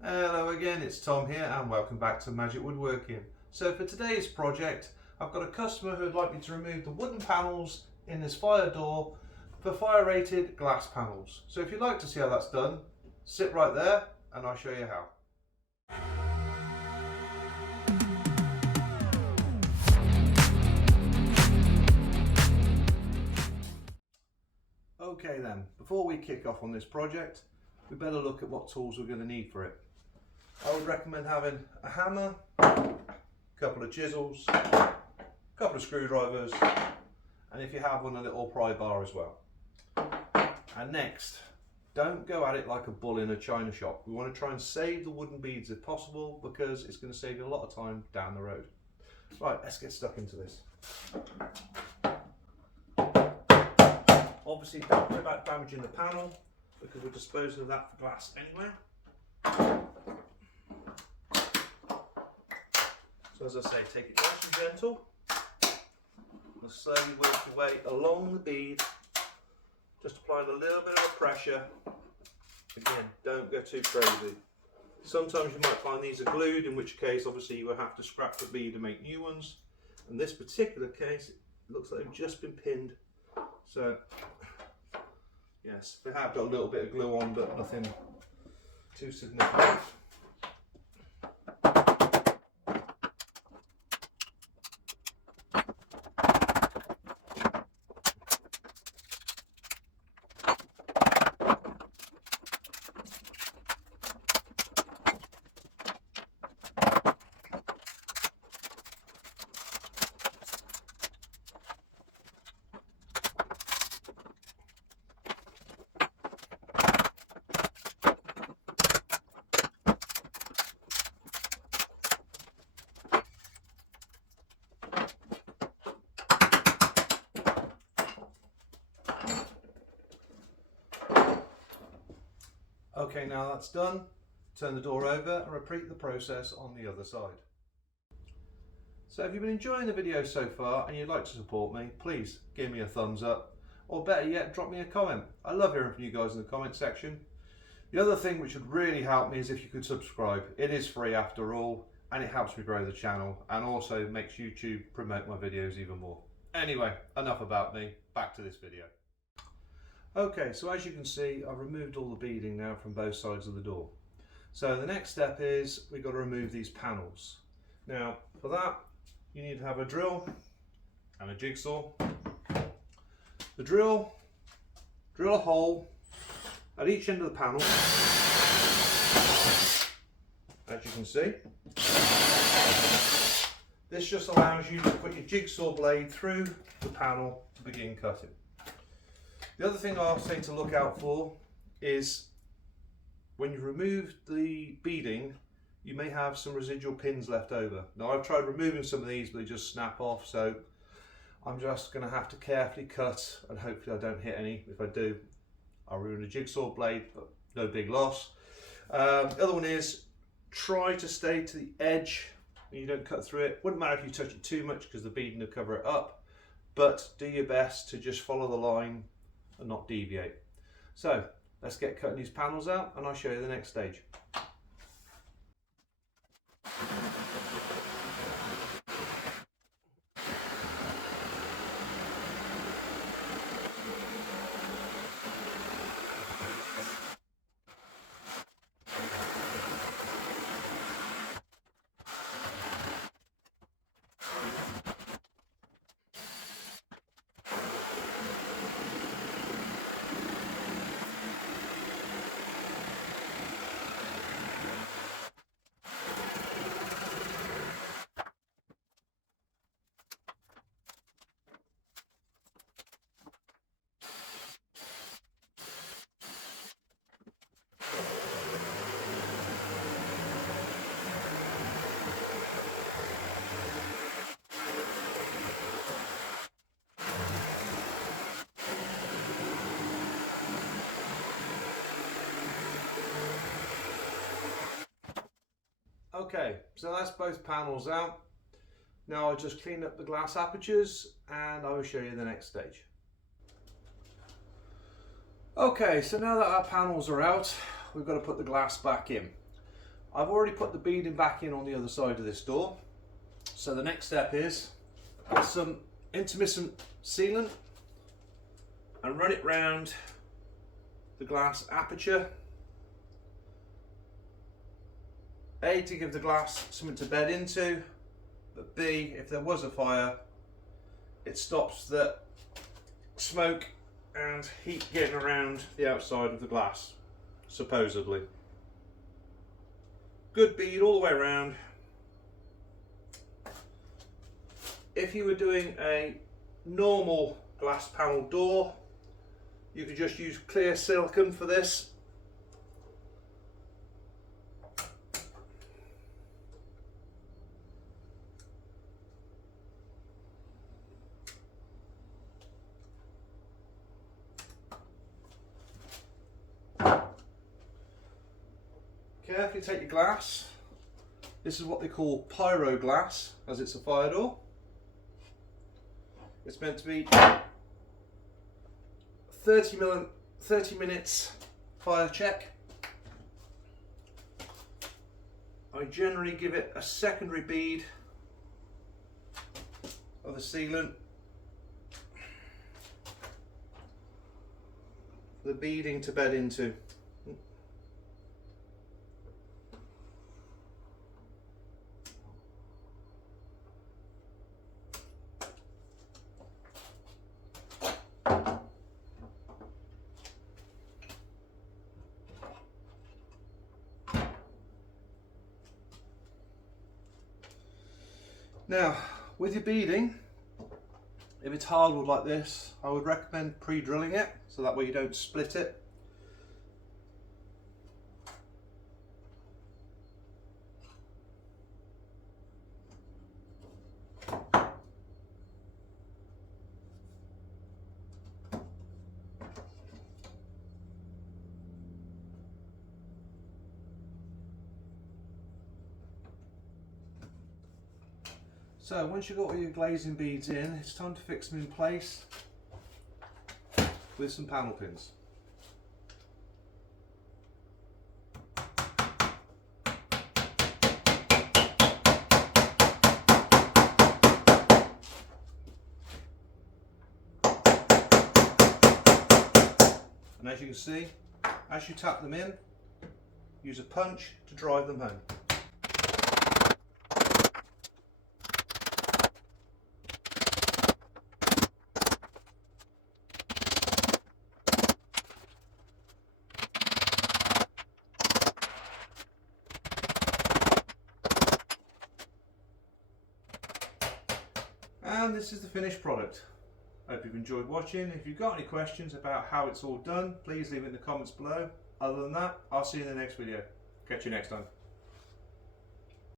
Hello again, it's Tom here and welcome back to Magic Woodworking. So for today's project, I've got a customer who would like me to remove the wooden panels in this fire door for fire rated glass panels. So if you'd like to see how that's done, sit right there and I'll show you how. Okay then, before we kick off on this project, we better look at what tools we're going to need for it. I would recommend having a hammer, a couple of chisels, a couple of screwdrivers, and if you have one, a little pry bar as well. And next, don't go at it like a bull in a china shop. We want to try and save the wooden beads if possible, because it's going to save you a lot of time down the road. Right, let's get stuck into this. Obviously, don't worry about damaging the panel, because we're disposing of that for glass anyway. So as I say, take it nice and gentle, and slowly work your way along the bead, just applying a little bit of pressure. Again, don't go too crazy. Sometimes you might find these are glued, in which case obviously you will have to scrap the bead and make new ones. In this particular case, it looks like they've just been pinned. So yes, they have got a little bit of glue on, but nothing too significant. Okay, now that's done, turn the door over and repeat the process on the other side. So if you've been enjoying the video so far and you'd like to support me, please give me a thumbs up, or better yet, drop me a comment. I love hearing from you guys in the comment section. The other thing which would really help me is if you could subscribe. It is free after all, and it helps me grow the channel and also makes YouTube promote my videos even more. Anyway, enough about me, back to this video. Okay, so as you can see, I've removed all the beading now from both sides of the door. So the next step is we've got to remove these panels. Now, for that, you need to have a drill and a jigsaw. The drill a hole at each end of the panel, as you can see. This just allows you to put your jigsaw blade through the panel to begin cutting. The other thing I'll say to look out for is when you remove the beading, you may have some residual pins left over. Now I've tried removing some of these, but they just snap off, so I'm just going to have to carefully cut and hopefully I don't hit any. If I do, I'll ruin the jigsaw blade, but no big loss. The other one is try to stay to the edge and you don't cut through it. Wouldn't matter if you touch it too much because the beading will cover it up, but do your best to just follow the line and not deviate. So let's get cutting these panels out and I'll show you the next stage. Okay, so that's both panels out. Now I'll just clean up the glass apertures and I will show you the next stage. Okay, so now that our panels are out, we've got to put the glass back in. I've already put the beading back in on the other side of this door. So the next step is get some intermittent sealant and run it round the glass aperture. A, to give the glass something to bed into, but B, if there was a fire, it stops the smoke and heat getting around the outside of the glass, supposedly. Good bead all the way around. If you were doing a normal glass panel door, you could just use clear silicone for this. Carefully take your glass. This is what they call pyro glass, as it's a fire door. It's meant to be 30 minutes fire check. I generally give it a secondary bead of the sealant for the beading to bed into. Now, with your beading, if it's hardwood like this, I would recommend pre-drilling it, so that way you don't split it. So once you've got all your glazing beads in, it's time to fix them in place with some panel pins. And as you can see, as you tap them in, use a punch to drive them home. And this is the finished product. I hope you've enjoyed watching. If you've got any questions about how it's all done, please leave it in the comments below. Other than that, I'll see you in the next video. Catch you next time.